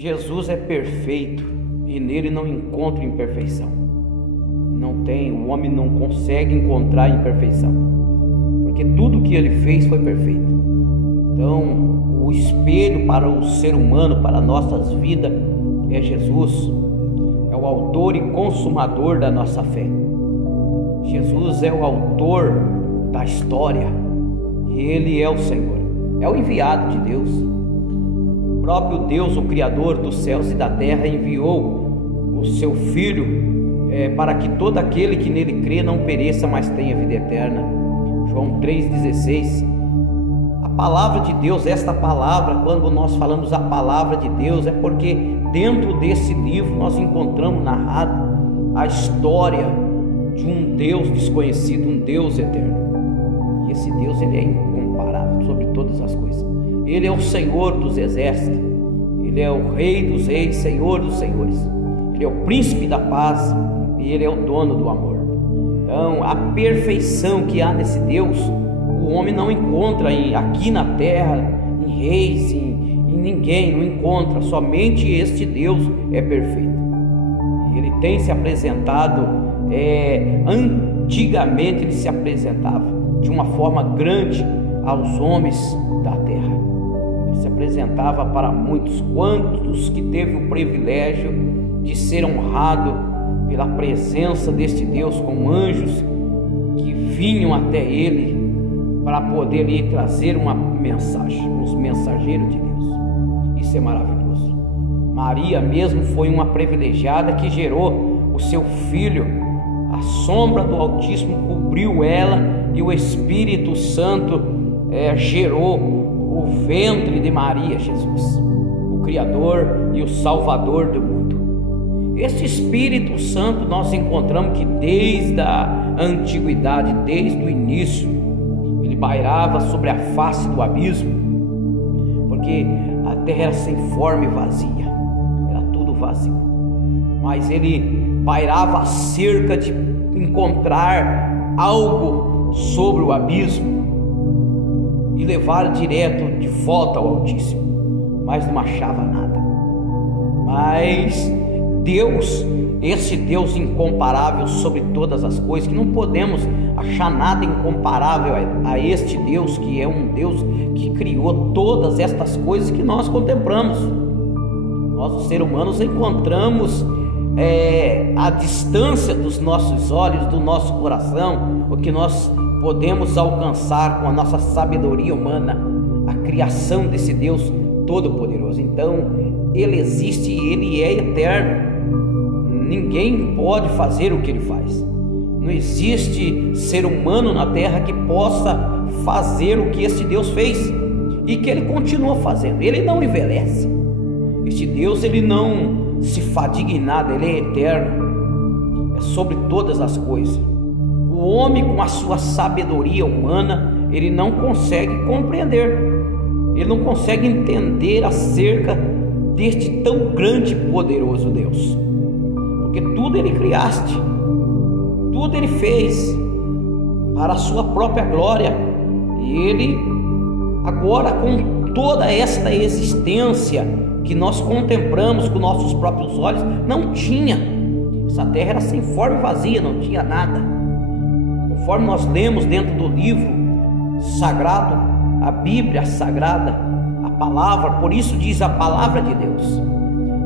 Jesus é perfeito e nele não encontra imperfeição. Não tem, o homem não consegue encontrar imperfeição, porque tudo que ele fez foi perfeito. Então, o espelho para o ser humano, para nossas vidas, é Jesus. É o autor e consumador da nossa fé. Jesus é o autor da história. Ele é o Senhor, é o enviado de Deus. O próprio Deus, o Criador dos céus e da terra, enviou o seu Filho para que todo aquele que nele crê não pereça, mas tenha vida eterna. João 3,16. A palavra de Deus, esta palavra, quando nós falamos a palavra de Deus, é porque dentro desse livro nós encontramos narrado a história de um Deus desconhecido, um Deus eterno. E esse Deus, ele é incomparável sobre todas as coisas. Ele é o Senhor dos exércitos, ele é o Rei dos reis, Senhor dos senhores. Ele é o príncipe da paz e ele é o dono do amor. Então, a perfeição que há nesse Deus, o homem não encontra aqui na terra, em reis, em ninguém, não encontra. Somente este Deus é perfeito. E ele tem se apresentado, antigamente ele se apresentava de uma forma grande aos homens da terra. Ele se apresentava para muitos, quantos que teve o privilégio de ser honrado pela presença deste Deus, com anjos que vinham até ele para poder lhe trazer uma mensagem, uns mensageiros de Deus. Isso é maravilhoso. Maria mesmo foi uma privilegiada que gerou o seu filho. A sombra do Altíssimo cobriu ela e o Espírito Santo gerou o ventre de Maria, Jesus, o Criador e o Salvador do mundo. Este Espírito Santo nós encontramos que desde a antiguidade, desde o início, ele pairava sobre a face do abismo, porque a terra era sem forma e vazia, era tudo vazio, mas ele pairava acerca de encontrar algo sobre o abismo e levar direto de volta ao Altíssimo, mas não achava nada. Mas Deus, esse Deus incomparável sobre todas as coisas, que não podemos achar nada incomparável a este Deus, que é um Deus que criou todas estas coisas que nós contemplamos. Nós, os seres humanos, encontramos a distância dos nossos olhos, do nosso coração, o que nós podemos alcançar com a nossa sabedoria humana, a criação desse Deus Todo-Poderoso. Então, Ele existe e Ele é eterno. Ninguém pode fazer o que Ele faz. Não existe ser humano na terra que possa fazer o que este Deus fez e que Ele continua fazendo. Ele não envelhece. Este Deus, Ele não se fadiga em nada, Ele é eterno, é sobre todas as coisas. O homem, com a sua sabedoria humana, ele não consegue compreender, ele não consegue entender acerca deste tão grande e poderoso Deus, porque tudo Ele criaste, tudo Ele fez para a sua própria glória, e Ele agora, com toda esta existência que nós contemplamos com nossos próprios olhos, não tinha. Essa terra era sem forma e vazia, não tinha nada. Conforme nós lemos dentro do livro sagrado, a Bíblia sagrada, a palavra, por isso diz a palavra de Deus,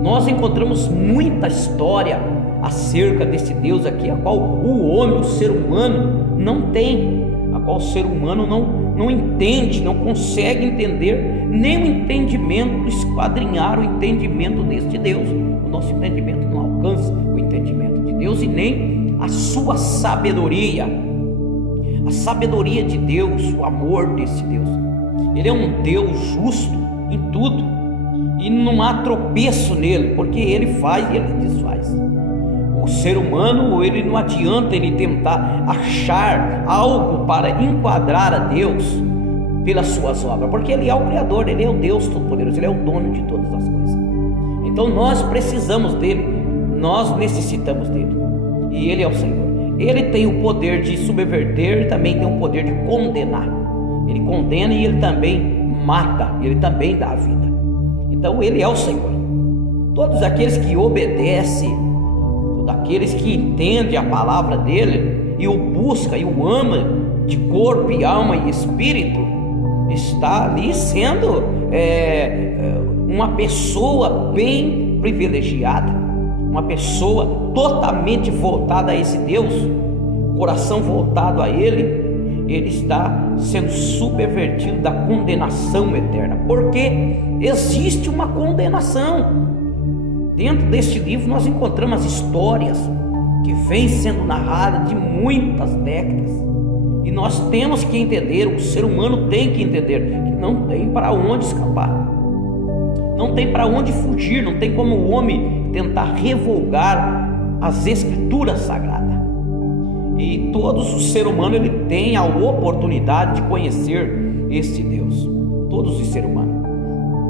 nós encontramos muita história acerca desse Deus aqui, a qual o homem, o ser humano, não tem, a qual o ser humano não entende, não consegue entender, nem o entendimento, esquadrinhar o entendimento deste Deus. O nosso entendimento não alcança o entendimento de Deus e nem a sua sabedoria, a sabedoria de Deus, o amor desse Deus. Ele é um Deus justo em tudo e não há tropeço nele, porque Ele faz e Ele desfaz. O ser humano, ele não adianta ele tentar achar algo para enquadrar a Deus pelas suas obras, porque Ele é o Criador, Ele é o Deus Todo-Poderoso, Ele é o dono de todas as coisas. Então nós precisamos dEle, nós necessitamos dEle, e Ele é o Senhor. Ele tem o poder de subverter e também tem o poder de condenar. Ele condena e Ele também mata, Ele também dá a vida. Então Ele é o Senhor. Todos aqueles que obedecem, todos aqueles que entendem a palavra dele e o busca e o ama de corpo e alma e espírito, está ali sendo uma pessoa bem privilegiada, uma pessoa totalmente voltada a esse Deus, coração voltado a ele. Ele está sendo subvertido da condenação eterna, porque existe uma condenação. Dentro deste livro nós encontramos as histórias que vêm sendo narradas de muitas décadas, e nós temos que entender, o ser humano tem que entender que não tem para onde escapar, não tem para onde fugir, não tem como o homem tentar revogar as escrituras sagradas. E todos os seres humanos ele tem a oportunidade de conhecer este Deus. Todos os seres humanos.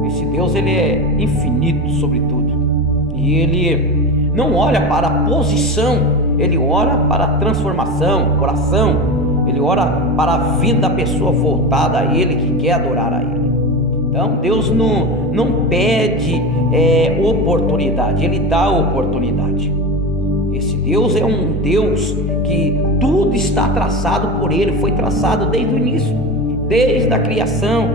Esse Deus ele é infinito sobre tudo. E ele não olha para a posição, ele olha para a transformação, coração. Ele olha para a vida da pessoa voltada a ele, que quer adorar a ele. Então Deus não pede oportunidade, ele dá oportunidade. Esse Deus é um Deus que tudo está traçado por ele, foi traçado desde o início, desde a criação.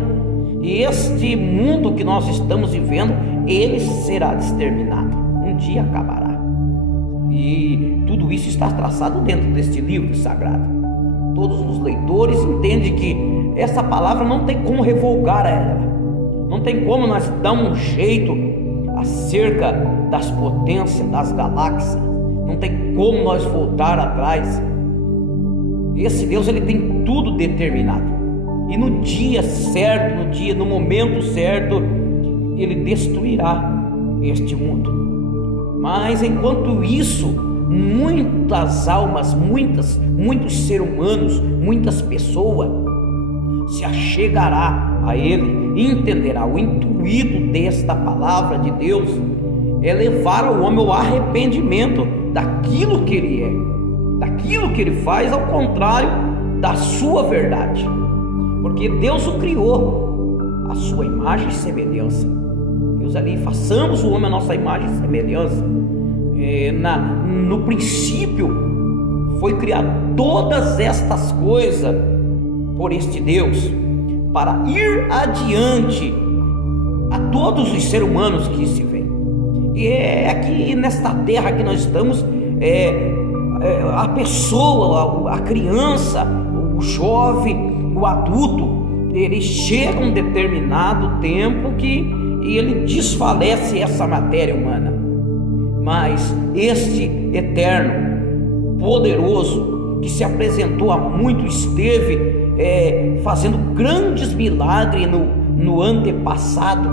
E este mundo que nós estamos vivendo, ele será exterminado, um dia acabará. E tudo isso está traçado dentro deste livro sagrado. Todos os leitores entendem que essa palavra não tem como revogar ela, não tem como nós dar um jeito acerca das potências das galáxias, não tem como nós voltar atrás. Esse Deus ele tem tudo determinado, e no dia certo, no momento certo, ele destruirá este mundo. Mas enquanto isso, muitas almas, muitos seres humanos, muitas pessoas se achegará a ele e entenderá. O intuito desta palavra de Deus é levar o homem ao arrependimento daquilo que ele é, daquilo que ele faz, ao contrário da sua verdade, porque Deus o criou a sua imagem e semelhança. Deus ali, façamos o homem a nossa imagem e semelhança. No princípio foi criado todas estas coisas por este Deus, para ir adiante a todos os seres humanos que se veem. E é aqui nesta terra que nós estamos, a pessoa, a criança, o jovem, o adulto, ele chega a um determinado tempo que ele desfalece essa matéria humana. Mas este eterno, poderoso, que se apresentou há muito, esteve fazendo grandes milagres no antepassado,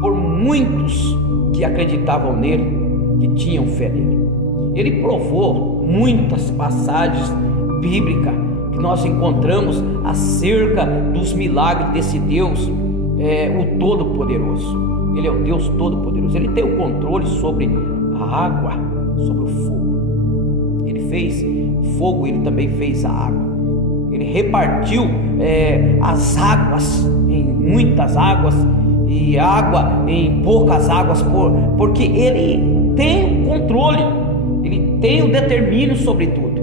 por muitos que acreditavam nele, que tinham fé nele. Ele provou muitas passagens bíblicas que nós encontramos acerca dos milagres desse Deus, o Todo-Poderoso. Ele é o Deus Todo-Poderoso. Ele tem o controle sobre a água, sobre o fogo. Ele fez fogo, ele também fez a água. Ele repartiu as águas em muitas águas e água em poucas águas, porque ele tem o controle, ele tem o determínio sobre tudo.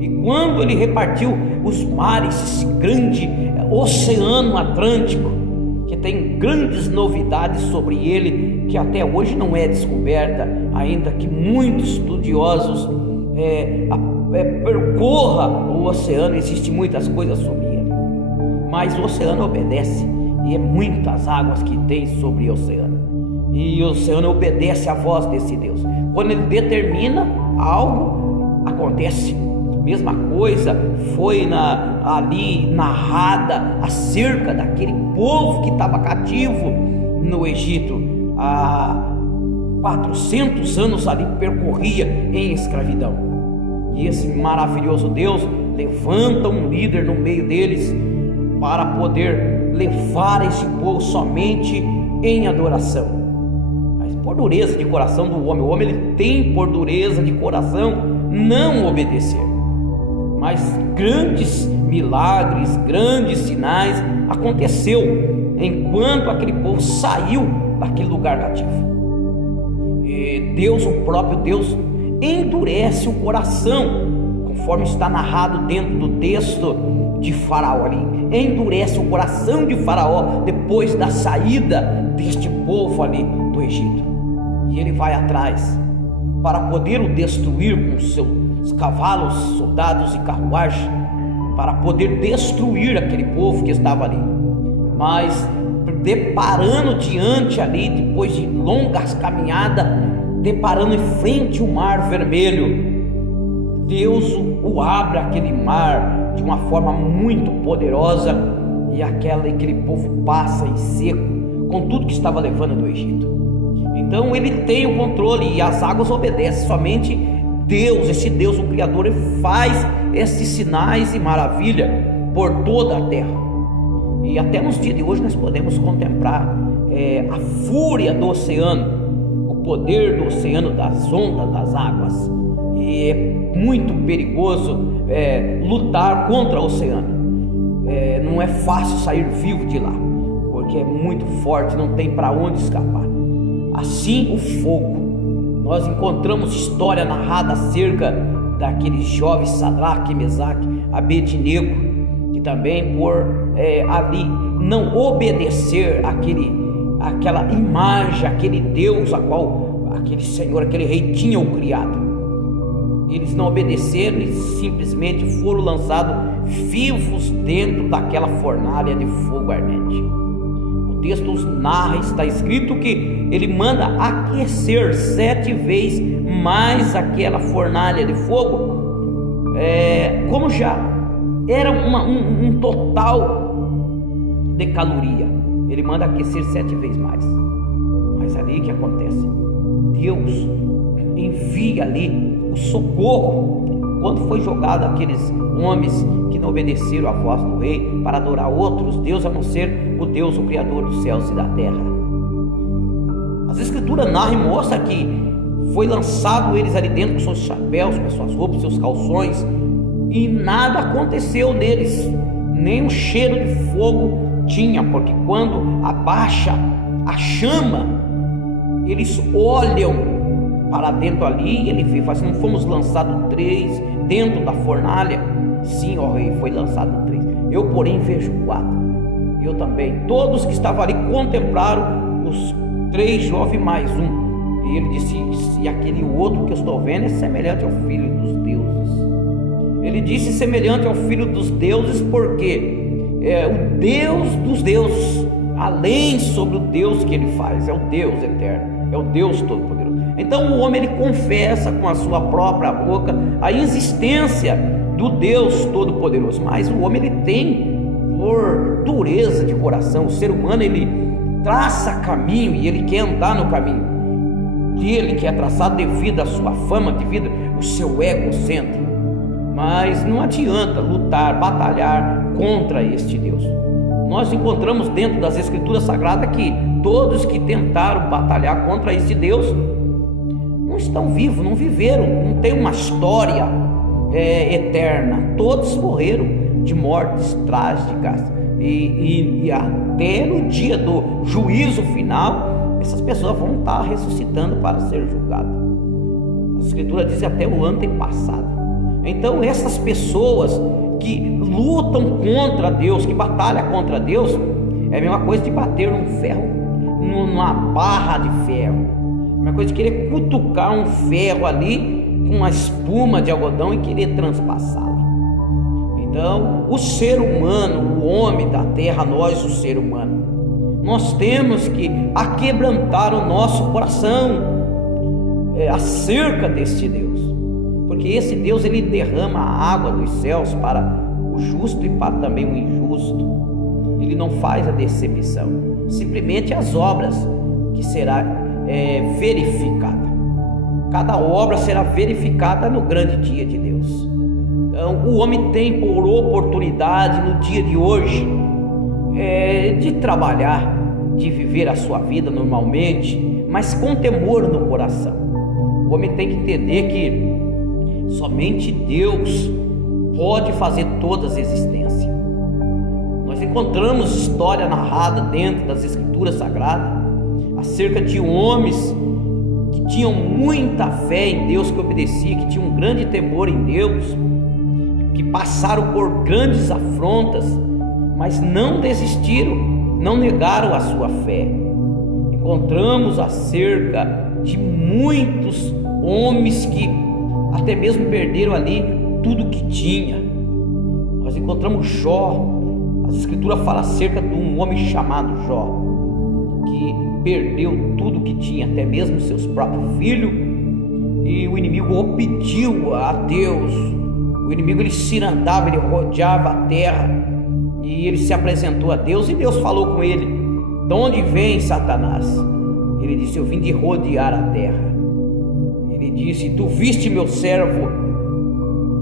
E quando ele repartiu os mares, esse grande oceano Atlântico, que tem grandes novidades sobre ele, que até hoje não é descoberta, ainda que muitos estudiosos percorra o oceano, existem muitas coisas sobre ele, mas o oceano obedece, e é muitas águas que tem sobre o oceano, e o oceano obedece à voz desse Deus. Quando ele determina algo, acontece. Mesma coisa foi ali narrada acerca daquele povo que estava cativo no Egito há 400 anos, ali percorria em escravidão. E esse maravilhoso Deus levanta um líder no meio deles para poder levar esse povo somente em adoração. Mas por dureza de coração do homem, o homem ele tem por dureza de coração não obedecer. Mas grandes milagres, grandes sinais aconteceu enquanto aquele povo saiu daquele lugar cativo. Deus, o próprio Deus, endurece o coração, conforme está narrado dentro do texto de Faraó ali. Endurece o coração de Faraó depois da saída deste povo ali do Egito. E ele vai atrás para poder o destruir com seus cavalos, soldados e carruagem, para poder destruir aquele povo que estava ali. Mas deparando diante ali, depois de longas caminhadas, deparando em frente ao Mar Vermelho, Deus o abre aquele mar de uma forma muito poderosa, e aquele povo passa em seco com tudo que estava levando do Egito. Então ele tem o controle e as águas obedecem. Somente Deus, esse Deus, o Criador, ele faz esses sinais e maravilha por toda a terra. E até nos dias de hoje nós podemos contemplar a fúria do oceano, o poder do oceano, das ondas, das águas. E é muito perigoso lutar contra o oceano. Não é fácil sair vivo de lá, porque é muito forte, não tem para onde escapar. Assim o fogo. Nós encontramos história narrada acerca daqueles jovens Sadraque, Mesaque, Abednego, que também por ali não obedecer aquela imagem, aquele Deus a qual aquele Senhor, aquele rei tinha o criado, eles não obedeceram e simplesmente foram lançados vivos dentro daquela fornalha de fogo ardente. O texto nos narra, está escrito que ele manda aquecer 7 vezes mais aquela fornalha de fogo, como já era um total de caloria, ele manda aquecer 7 vezes mais. Mas ali que acontece, Deus envia ali o socorro. Quando foi jogado aqueles homens que não obedeceram à voz do rei para adorar outros deuses a não ser o Deus, o Criador dos céus e da terra, as escrituras narram e mostram que foi lançado eles ali dentro com seus chapéus, com suas roupas, seus calções, e nada aconteceu neles, nem um cheiro de fogo tinha, porque quando abaixa a chama, eles olham para dentro ali e ele vê, fala assim: não fomos lançados 3 dentro da fornalha? Sim, ó rei, foi lançado 3, eu porém vejo 4. Eu também. Todos que estavam ali contemplaram os 3 jovens mais um, e ele disse: e aquele outro que eu estou vendo é semelhante ao Filho dos deuses. Ele disse semelhante ao Filho dos deuses porque é o Deus dos deuses, além sobre o Deus que ele faz, é o Deus eterno, é o Deus todo-poderoso. Então o homem, ele confessa com a sua própria boca a existência do Deus todo-poderoso, mas o homem, ele tem por dureza de coração. O ser humano, ele traça caminho e ele quer andar no caminho dele, que é traçado devido à sua fama, devido ao seu egocentro. Mas não adianta lutar, batalhar contra este Deus. Nós encontramos dentro das Escrituras Sagradas que todos que tentaram batalhar contra este Deus não estão vivos, não viveram, não tem uma história eterna. Todos morreram de mortes trágicas e até no dia do juízo final, essas pessoas vão estar ressuscitando para ser julgadas. A Escritura diz até o antepassado. Então essas pessoas que lutam contra Deus, que batalham contra Deus, é a mesma coisa de bater num ferro, numa barra de ferro, é a mesma coisa de querer cutucar um ferro ali com a espuma de algodão e querer transpassá-la. Então o ser humano, o homem da terra, nós, o ser humano, nós temos que aquebrantar o nosso coração acerca deste Deus, porque esse Deus, ele derrama a água dos céus para o justo e para também o injusto. Ele não faz a decepção, simplesmente as obras que será verificada. Cada obra será verificada no grande dia de Deus. Então o homem tem por oportunidade no dia de hoje de trabalhar, de viver a sua vida normalmente, mas com temor no coração. O homem tem que entender que somente Deus pode fazer todas as existências. Nós encontramos história narrada dentro das Escrituras Sagradas acerca de homens que que tinham muita fé em Deus, que obedecia, que tinham um grande temor em Deus, que passaram por grandes afrontas, mas não desistiram, não negaram a sua fé. Encontramos acerca de muitos homens que até mesmo perderam ali tudo que tinha. Nós encontramos Jó. As escrituras falam acerca de um homem chamado Jó, que perdeu tudo que tinha, até mesmo seus próprios filhos, e o inimigo o pediu a Deus. O inimigo ele cirandava, ele rodeava a terra, e ele se apresentou a Deus, e Deus falou com ele: de onde vem, Satanás? Ele disse: eu vim de rodear a terra. Ele disse: tu viste meu servo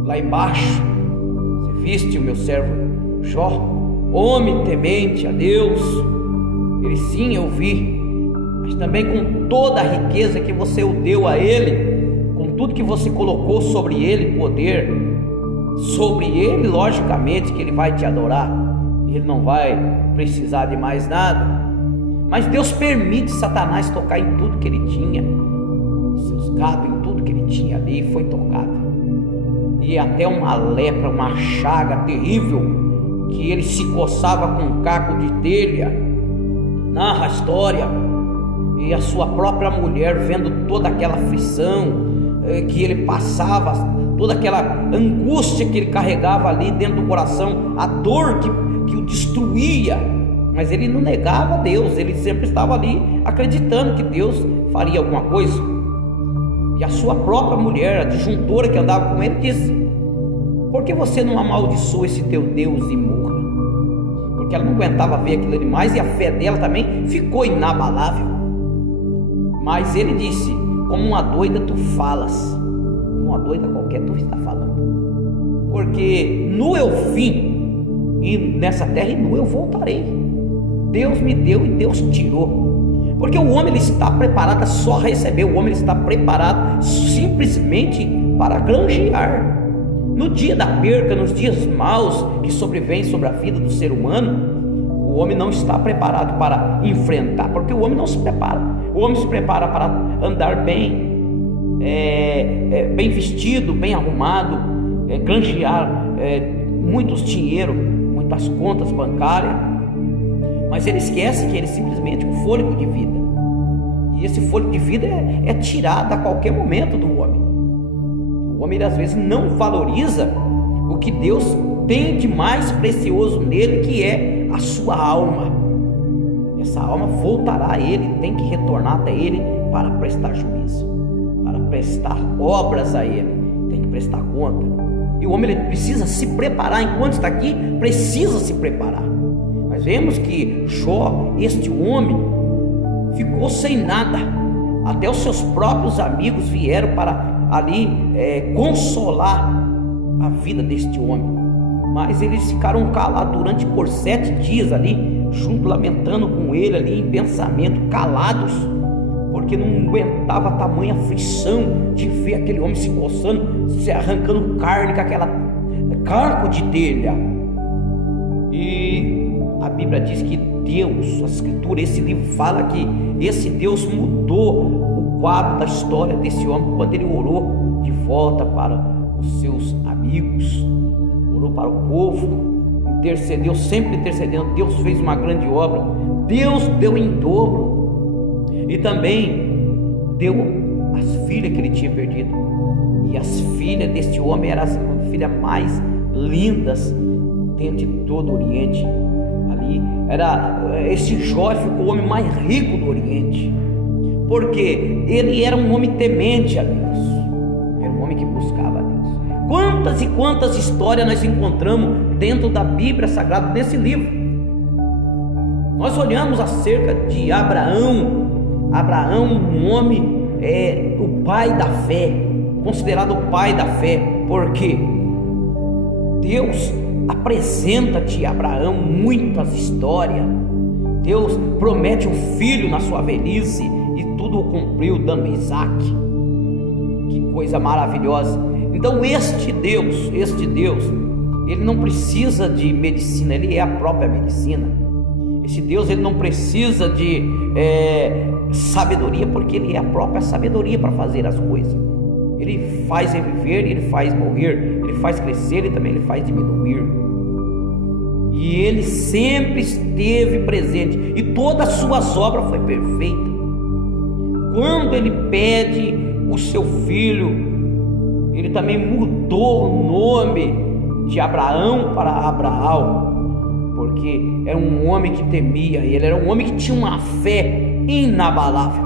lá embaixo? Você viste o meu servo Jó, homem temente a Deus? Ele: sim, eu vi, mas também com toda a riqueza que você o deu a ele, com tudo que você colocou sobre ele, poder sobre ele, logicamente que ele vai te adorar, ele não vai precisar de mais nada. Mas Deus permite Satanás tocar em tudo que ele tinha, seus gados, em tudo que ele tinha ali, foi tocado, e até uma lepra, uma chaga terrível, que ele se coçava com um caco de telha. Narra a história, e a sua própria mulher, vendo toda aquela aflição que ele passava, toda aquela angústia que ele carregava ali dentro do coração, a dor que o destruía, mas ele não negava a Deus, ele sempre estava ali acreditando que Deus faria alguma coisa. E a sua própria mulher, a disjuntora que andava com ele, disse: por que você não amaldiçoa esse teu Deus e morra? Porque ela não aguentava ver aquilo ali mais, e a fé dela também ficou inabalável. Mas ele disse: como uma doida tu falas, uma doida qualquer tu está falando, porque nu eu vim, e nessa terra e nu eu voltarei. Deus me deu e Deus tirou, porque o homem ele está preparado a só receber, o homem ele está preparado simplesmente para granjear. No dia da perca, nos dias maus que sobrevêm sobre a vida do ser humano, o homem não está preparado para enfrentar, porque o homem não se prepara. O homem se prepara para andar bem, bem vestido, bem arrumado, granjear muitos dinheiro, muitas contas bancárias, mas ele esquece que ele é simplesmente um fôlego de vida, e esse fôlego de vida é tirado a qualquer momento do homem. O homem às vezes não valoriza o que Deus tem de mais precioso nele, que é a sua alma. Essa alma voltará a ele, tem que retornar até ele para prestar juízo, para prestar obras a ele, tem que prestar conta. E o homem ele precisa se preparar, enquanto está aqui, precisa se preparar. Nós vemos que Jó, este homem, ficou sem nada, até os seus próprios amigos vieram para ali consolar a vida deste homem, mas eles ficaram calados durante por 7 dias ali, junto, lamentando com ele ali em pensamento, calados, porque não aguentava tamanha aflição de ver aquele homem se coçando, se arrancando carne com aquela carco de telha. E a Bíblia diz que Deus, a Escritura, esse livro fala que esse Deus mudou o quadro da história desse homem quando ele orou de volta para os seus amigos, orou para o povo, intercedeu, sempre intercedendo. Deus fez uma grande obra, Deus deu em dobro, e também deu as filhas que ele tinha perdido, e as filhas deste homem eram as filhas mais lindas dentro de todo o Oriente. Ali era esse Jó, ficou o homem mais rico do Oriente, porque ele era um homem temente a Deus, era um homem que buscava a Deus. Quantas e quantas histórias nós encontramos dentro da Bíblia Sagrada, nesse livro. Nós olhamos acerca de Abraão, um homem, o pai da fé, considerado o pai da fé, porque Deus apresenta-te, Abraão, muitas histórias. Deus promete um filho na sua velhice, e tudo o cumpriu, dando Isaac. Que coisa maravilhosa. Então este Deus, ele não precisa de medicina, ele é a própria medicina. Esse Deus, ele não precisa de sabedoria, porque Ele é a própria sabedoria para fazer as coisas. Ele faz reviver, Ele faz morrer, Ele faz crescer e também Ele faz diminuir. E Ele sempre esteve presente, e todas as suas obras foi perfeita. Quando Ele pede o seu filho, Ele também mudou o nome de Abraão para Abraão, porque era um homem que temia Ele, era um homem que tinha uma fé inabalável.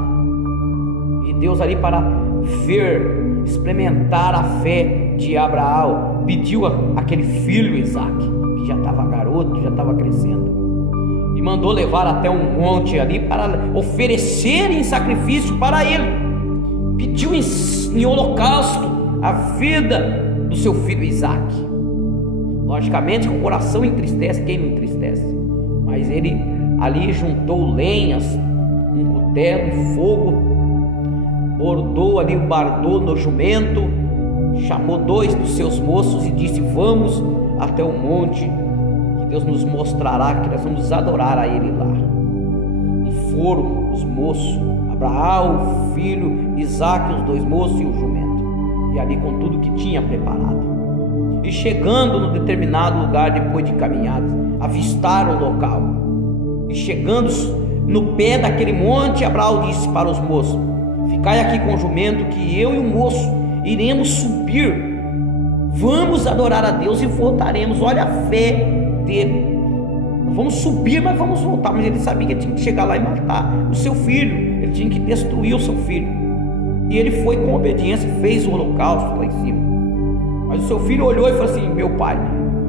E Deus ali, para ver, experimentar a fé de Abraão, pediu aquele filho Isaque, que já estava garoto, já estava crescendo, e mandou levar até um monte ali para oferecer em sacrifício para ele. Pediu em holocausto a vida do seu filho Isaque. Logicamente que o coração entristece, quem não entristece? Mas ele ali juntou lenhas, um cutelo e fogo, bordou ali, bardou no jumento, chamou 2 dos seus moços e disse: vamos até o monte, que Deus nos mostrará, que nós vamos adorar a Ele lá. E foram os moços, Abraão, o filho, Isaque, os 2 moços e o jumento, e ali com tudo que tinha preparado. E chegando no determinado lugar, depois de caminhadas, avistaram o local. E chegando no pé daquele monte, Abraão disse para os moços: ficai aqui com o jumento, que eu e o moço iremos subir, vamos adorar a Deus e voltaremos. Olha a fé dele. Vamos subir, mas vamos voltar. Mas ele sabia que ele tinha que chegar lá e matar o seu filho, ele tinha que destruir o seu filho. E ele foi com obediência, fez o holocausto lá em cima. Mas o seu filho olhou e falou assim: meu pai,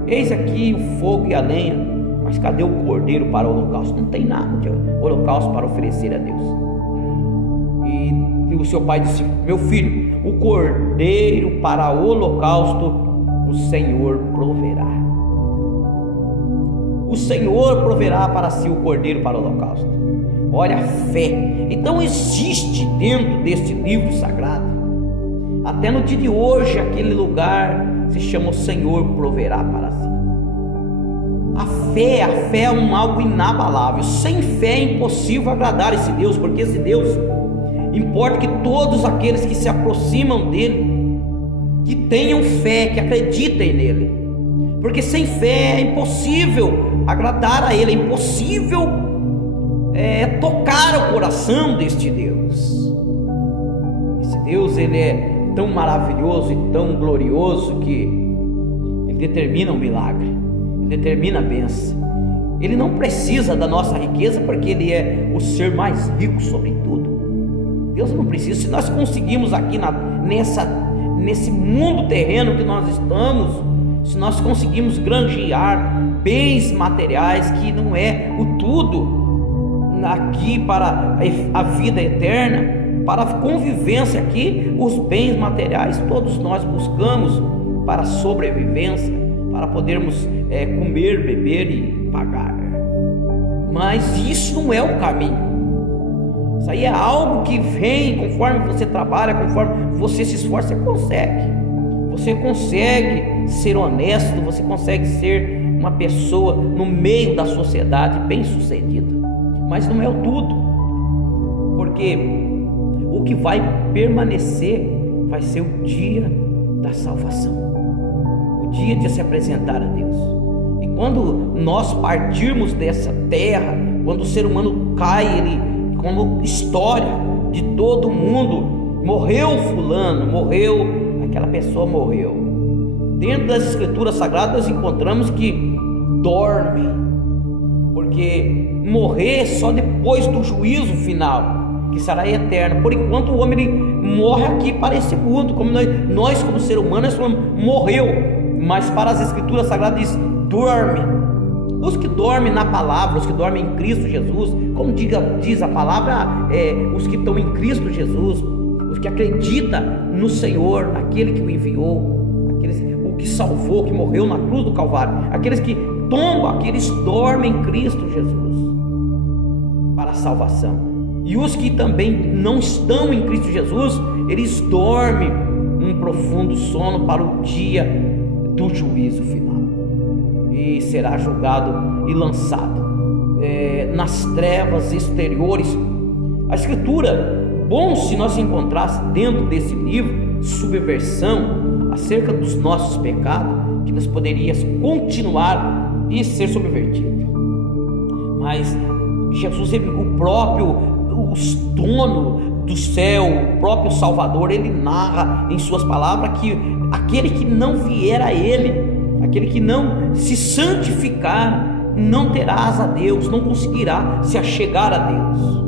eis aqui o fogo e a lenha, mas cadê o cordeiro para o holocausto? Não tem nada de holocausto para oferecer a Deus. E o seu pai disse: meu filho, o cordeiro para o holocausto o Senhor proverá. O Senhor proverá para si o cordeiro para o holocausto. Olha a fé. Então existe dentro deste livro sagrado, até no dia de hoje, aquele lugar se chama: o Senhor proverá para si. A fé é algo inabalável. Sem fé é impossível agradar esse Deus, porque esse Deus importa que todos aqueles que se aproximam dele, que tenham fé, que acreditem nele, porque sem fé é impossível agradar a ele, é impossível tocar o coração deste Deus. Esse Deus, ele é tão maravilhoso e tão glorioso que ele determina um milagre, ele determina a bênção. Ele não precisa da nossa riqueza, porque ele é o ser mais rico sobre tudo. Deus não precisa. Se nós conseguimos aqui nesse mundo terreno que nós estamos, se nós conseguimos granjear bens materiais, que não é o tudo aqui para a vida eterna, para a convivência aqui, os bens materiais todos nós buscamos para a sobrevivência, para podermos comer, beber e pagar. Mas isso não é o caminho. Isso aí é algo que vem conforme você trabalha, conforme você se esforça. Você consegue ser honesto, você consegue ser uma pessoa no meio da sociedade bem sucedida. Mas não é o tudo, porque o que vai permanecer vai ser o dia da salvação, o dia de se apresentar a Deus. E quando nós partirmos dessa terra, quando o ser humano cai, ele, como história de todo mundo, morreu fulano, morreu, aquela pessoa morreu. Dentro das escrituras sagradas nós encontramos que dorme, porque morrer só depois do juízo final, que será eterno. Por enquanto o homem morre aqui para esse mundo, como nós como ser humano, nós falamos, morreu, mas para as escrituras sagradas diz, dorme. Os que dormem na palavra, os que dormem em Cristo Jesus, como diz a palavra, os que estão em Cristo Jesus, os que acreditam no Senhor, aquele que o enviou, o que salvou, que morreu na cruz do Calvário, aqueles que tombam, aqueles dormem em Cristo Jesus para a salvação. E os que também não estão em Cristo Jesus, eles dormem um profundo sono para o dia do juízo final, e será julgado e lançado nas trevas exteriores, A Escritura, bom se nós encontrasse dentro desse livro subversão acerca dos nossos pecados, que nós poderíamos continuar e ser subvertidos. Mas Jesus, o dono do céu, o próprio Salvador, ele narra em suas palavras que aquele que não vier a ele, aquele que não se santificar, não terá asa a Deus, não conseguirá se achegar a Deus,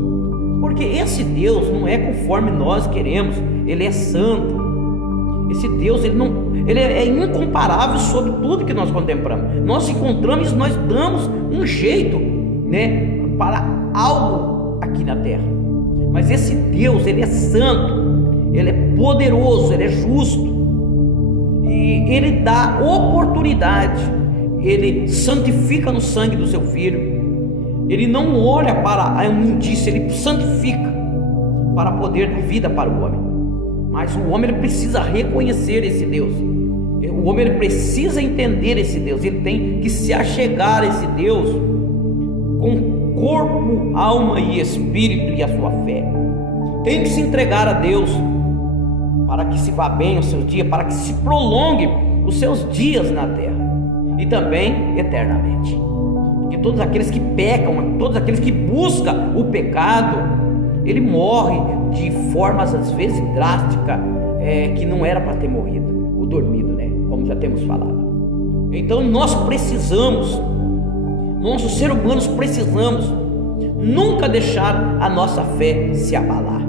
porque esse Deus não é conforme nós queremos, ele é santo. Esse Deus, ele é incomparável sobre tudo que nós contemplamos. Nós encontramos, nós damos um jeito, para algo aqui na terra. Mas esse Deus, ele é santo, ele é poderoso, ele é justo, e ele dá oportunidade, ele santifica no sangue do seu filho. Ele não olha para a imundícia, ele santifica para poder dar vida para o homem. Mas o homem, ele precisa reconhecer esse Deus, o homem, ele precisa entender esse Deus, ele tem que se achegar a esse Deus com corpo, alma e espírito e a sua fé. Tem que se entregar a Deus para que se vá bem os seus dias, para que se prolongue os seus dias na terra e também eternamente. Porque todos aqueles que pecam, todos aqueles que buscam o pecado, ele morre de formas às vezes drásticas, que não era para ter morrido ou dormido, como já temos falado. Então nós precisamos, nós seres humanos precisamos nunca deixar a nossa fé se abalar.